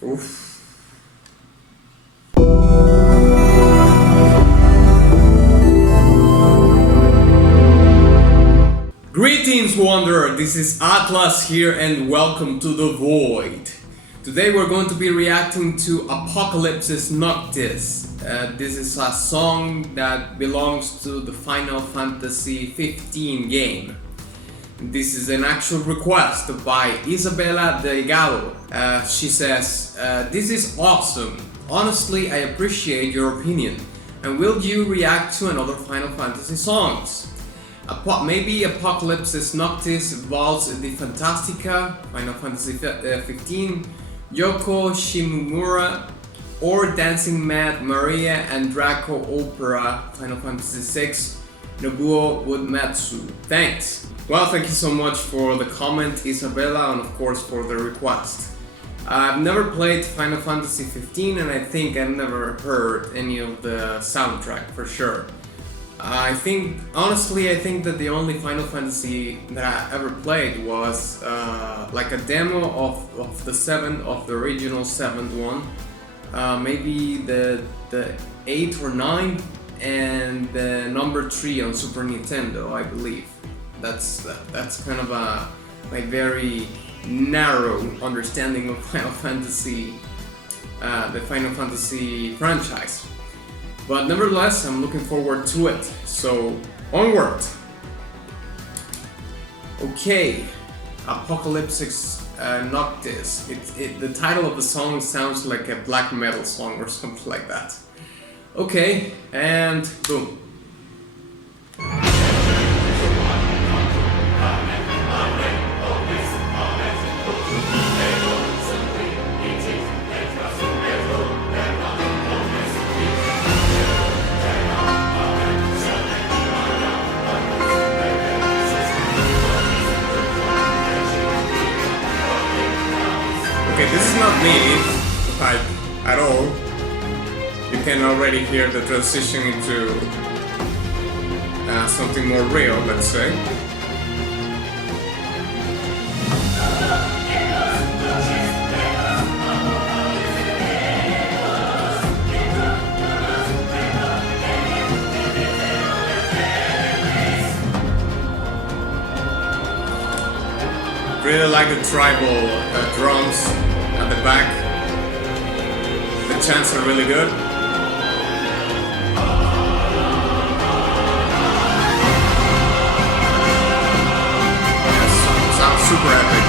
Oof. Greetings, Wanderer! This is Atlas here, and welcome to the Void. Today we're going to be reacting to Apocalypsis Noctis. This is a song that belongs to the Final Fantasy 15 game. This is an actual request by Isabella Delgado. She says, this is awesome. Honestly, I appreciate your opinion. And will you react to another Final Fantasy songs? Maybe Apocalypsis Noctis, Vals di Fantastica, Final Fantasy 15, Yoko Shimomura, or Dancing Mad Maria and Draco Opera, Final Fantasy 6, Nobuo Uematsu. Thanks! Well, thank you so much for the comment, Isabella, and of course for the request. I've never played Final Fantasy 15, and I think I've never heard any of the soundtrack for sure. Honestly, I think that the only Final Fantasy that I ever played was like a demo of the original 7th one, maybe the 8 or 9, and the number 3 on Super Nintendo, I believe. That's kind of my very narrow understanding of Final Fantasy, the Final Fantasy franchise. But nevertheless, I'm looking forward to it. So, onward! Okay, Apocalypsis Noctis. The title of the song sounds like a black metal song or something like that. Okay, and boom. Okay, this is not me, like, at all. You can already hear the transition into something more real, let's say. Really like the tribal drums at the back. The chants are really good. Yes, sounds super epic.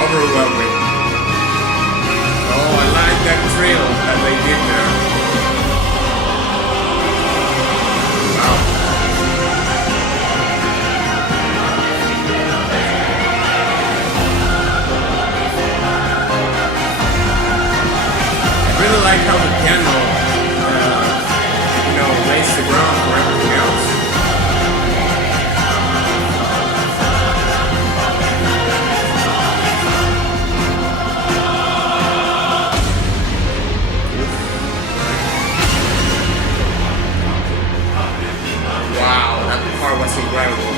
Overwhelming. Oh, I like that drill that they did there. Wow. I really like how the piano, lays the ground for everything else. Incredible.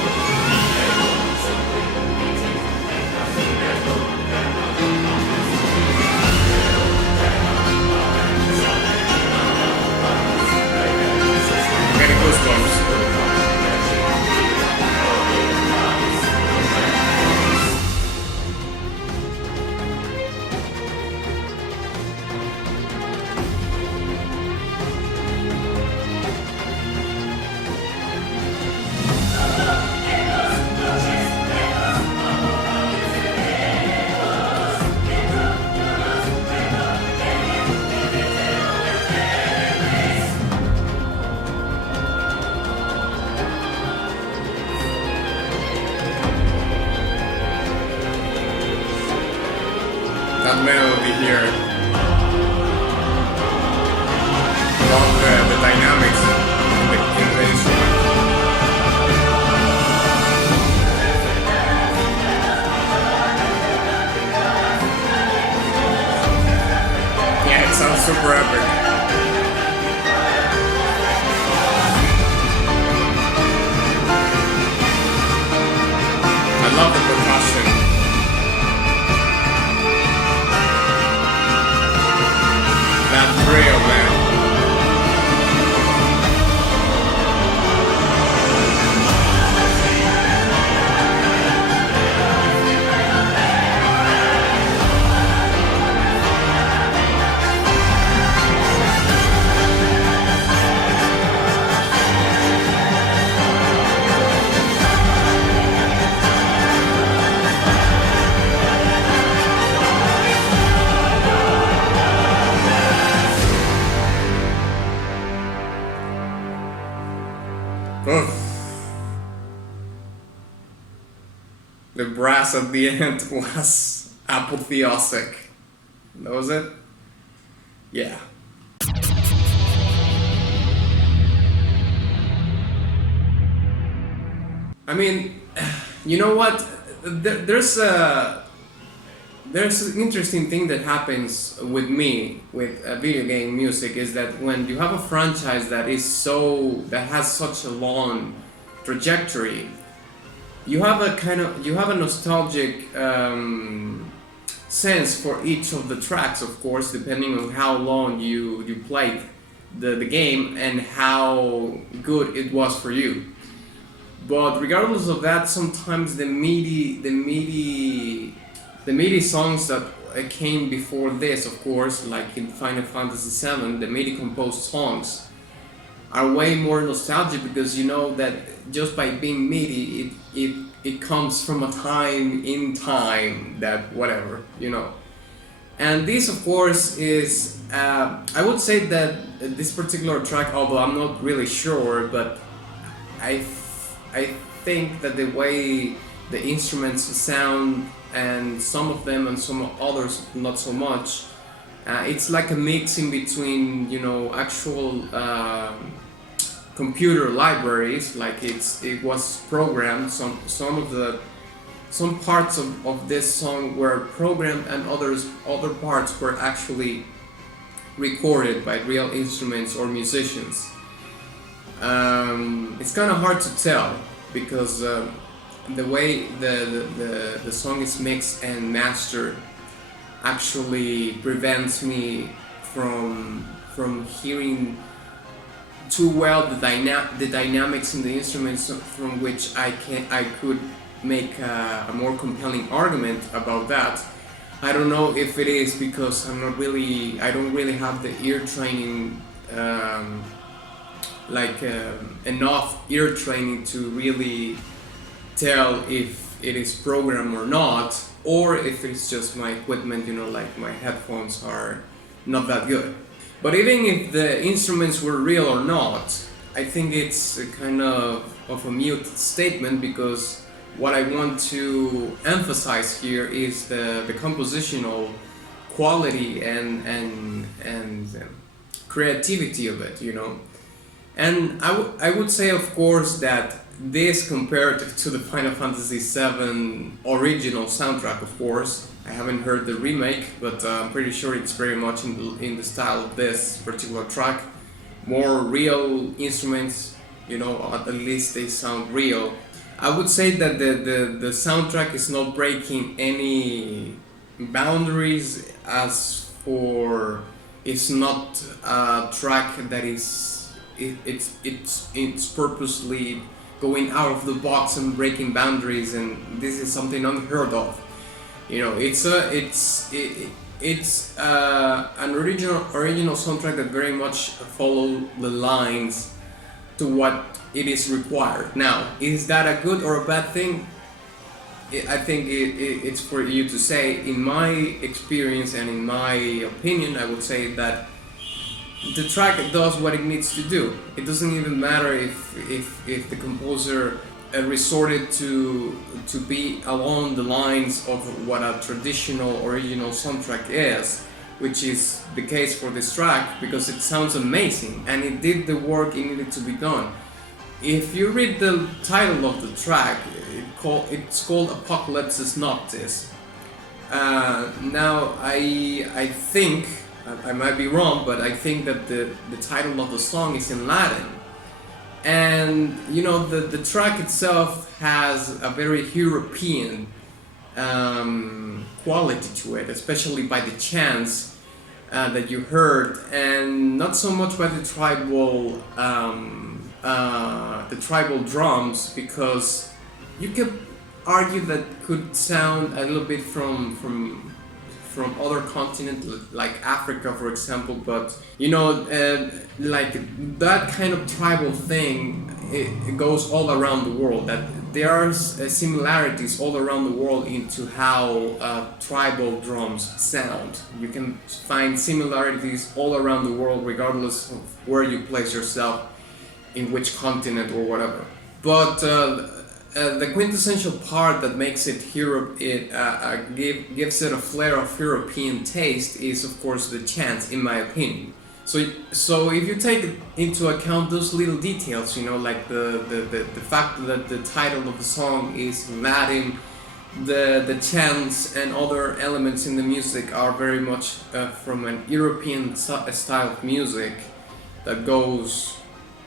Getting goosebumps. That melody here. Love the dynamics in the instrument. super epic. I love the percussion. That's real, man. Ugh. The brass at the end was apotheosic. That was it? Yeah. I mean, you know what? There's an interesting thing that happens with me with video game music is that when you have a franchise that has such a long trajectory, you have a nostalgic sense for each of the tracks, of course, depending on how long you played the game and how good it was for you. But regardless of that, sometimes the MIDI songs that came before this, of course, like in Final Fantasy VII, the MIDI composed songs are way more nostalgic because you know that just by being MIDI, it comes from a time in time that whatever, you know. And this, of course, is I would say that this particular track, although I'm not really sure, but I think that the way the instruments sound, and some of them and some others not so much, it's like a mix in between, you know, actual computer libraries, like it was programmed. Some parts of this song were programmed and other parts were actually recorded by real instruments or musicians. It's kind of hard to tell because the way the song is mixed and mastered actually prevents me from hearing too well the dynamics in the instruments from which I could make a more compelling argument about that. I don't know if it is because I don't really have the ear training, enough ear training to really tell if it is programmed or not, or if it's just my equipment, you know, like my headphones are not that good. But even if the instruments were real or not, I think it's a kind of a mute statement, because what I want to emphasize here is the compositional quality and creativity of it, you know. And I would say, of course, that this compared to the Final Fantasy VII original soundtrack, of course, I haven't heard the remake, but I'm pretty sure it's very much in the style of this particular track. More real instruments, you know, at least they sound real. I would say that the soundtrack is not breaking any boundaries, as for it's not a track that is it's purposely going out of the box and breaking boundaries, and this is something unheard of. You know, it's an original soundtrack that very much follow the lines to what it is required. Now, is that a good or a bad thing? I think it's for you to say. In my experience and in my opinion, I would say that the track does what it needs to do. It doesn't even matter if the composer resorted to be along the lines of what a traditional original soundtrack is, which is the case for this track, because it sounds amazing and it did the work it needed to be done. If you read the title of the track, it's called Apocalypsis Noctis. Now I think I might be wrong, but I think that the title of the song is in Latin. And you know, the track itself has a very European quality to it, especially by the chants that you heard, and not so much by the tribal drums, because you could argue that could sound a little bit from other continents like Africa, for example. But you know, like that kind of tribal thing, it goes all around the world. That there are similarities all around the world into how tribal drums sound. You can find similarities all around the world, regardless of where you place yourself, in which continent or whatever. But the quintessential part that makes it gives it a flair of European taste is, of course, the chants, in my opinion. So if you take into account those little details, you know, like the fact that the title of the song is in Latin, the chants and other elements in the music are very much from an European style of music that goes,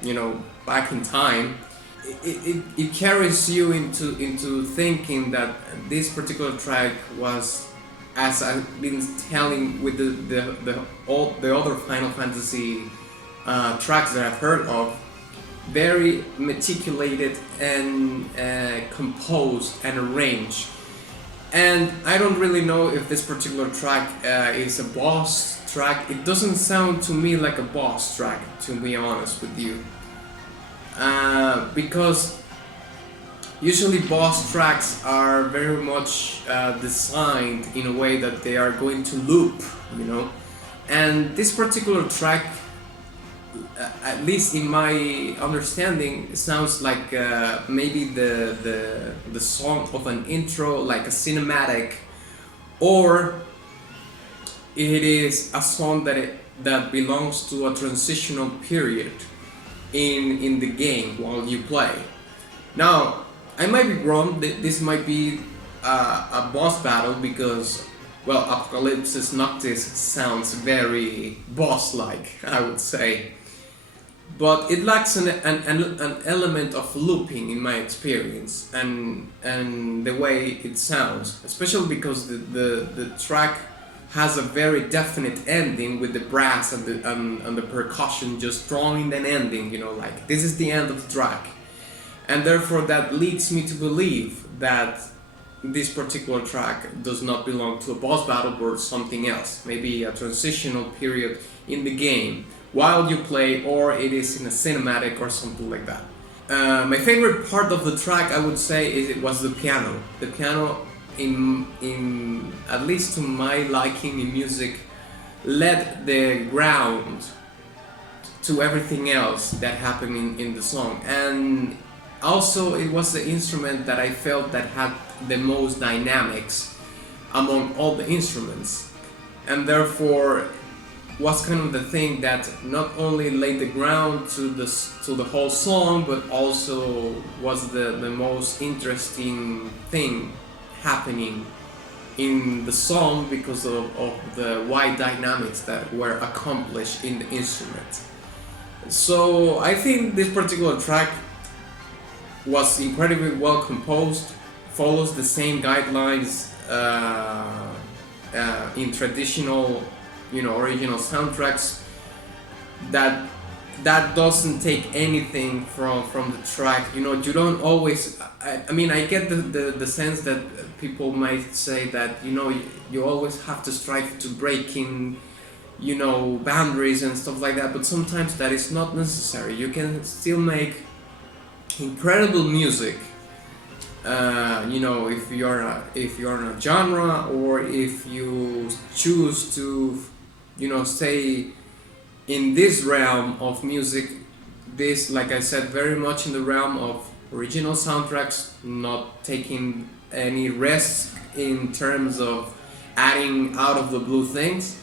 you know, back in time. It carries you into thinking that this particular track was, as I've been telling with all the other Final Fantasy tracks that I've heard of, very meticulated and composed and arranged. And I don't really know if this particular track is a boss track. It doesn't sound to me like a boss track, to be honest with you. Because usually boss tracks are very much designed in a way that they are going to loop, you know. And this particular track, at least in my understanding, sounds like maybe the song of an intro, like a cinematic, or it is a song that belongs to a transitional period in the game while you play. Now, I might be wrong. This might be a boss battle, because, well, Apocalypsis Noctis sounds very boss-like, I would say. But it lacks an element of looping in my experience, and the way it sounds, especially because the track has a very definite ending with the brass and the percussion just drawing an ending, you know, like this is the end of the track. And therefore that leads me to believe that this particular track does not belong to a boss battle or something else, maybe a transitional period in the game while you play, or it is in a cinematic or something like that. My favorite part of the track, I would say, it was the piano. The piano, in at least to my liking in music, led the ground to everything else that happened in the song. And also it was the instrument that I felt that had the most dynamics among all the instruments, and therefore was kind of the thing that not only laid the ground to the whole song, but also was the most interesting thing happening in the song because of the wide dynamics that were accomplished in the instrument. So I think this particular track was incredibly well composed, follows the same guidelines in traditional, you know, original soundtracks. That doesn't take anything from the track. You know, you don't always. I mean, I get the sense that people might say that, you know, you always have to strive to break in, you know, boundaries and stuff like that. But sometimes that is not necessary. You can still make incredible music. You know, if you're in a genre, or if you choose to, you know, stay in this realm of music, this, like I said, very much in the realm of original soundtracks, not taking any risk in terms of adding out of the blue things,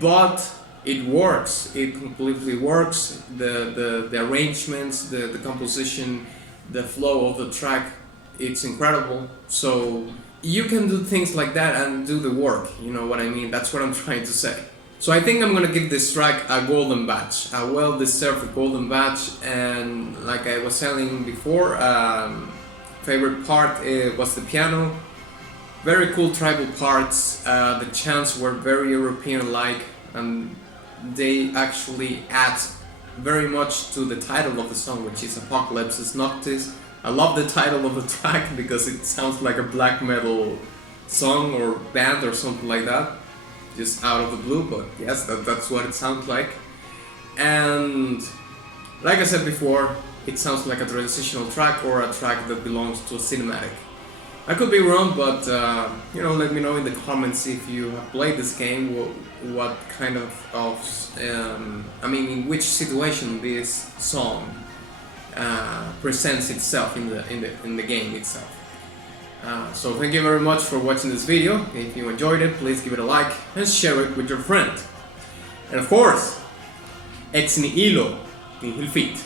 but it works. It completely works. The arrangements, the composition, the flow of the track, it's incredible. So you can do things like that and do the work. You know what I mean? That's what I'm trying to say. So I think I'm gonna give this track a golden badge, a well-deserved golden badge. And like I was telling before, favorite part was the piano. Very cool tribal parts. The chants were very European-like, and they actually add very much to the title of the song, which is Apocalypsis Noctis. I love the title of the track because it sounds like a black metal song or band or something like that, just out of the blue, but yes, that's what it sounds like. And like I said before, it sounds like a transitional track or a track that belongs to a cinematic. I could be wrong, but let me know in the comments if you have played this game, what kind of in which situation this song presents itself in the game itself. So thank you very much for watching this video. If you enjoyed it, please give it a like and share it with your friend. And of course, ex nihilo nihil fit.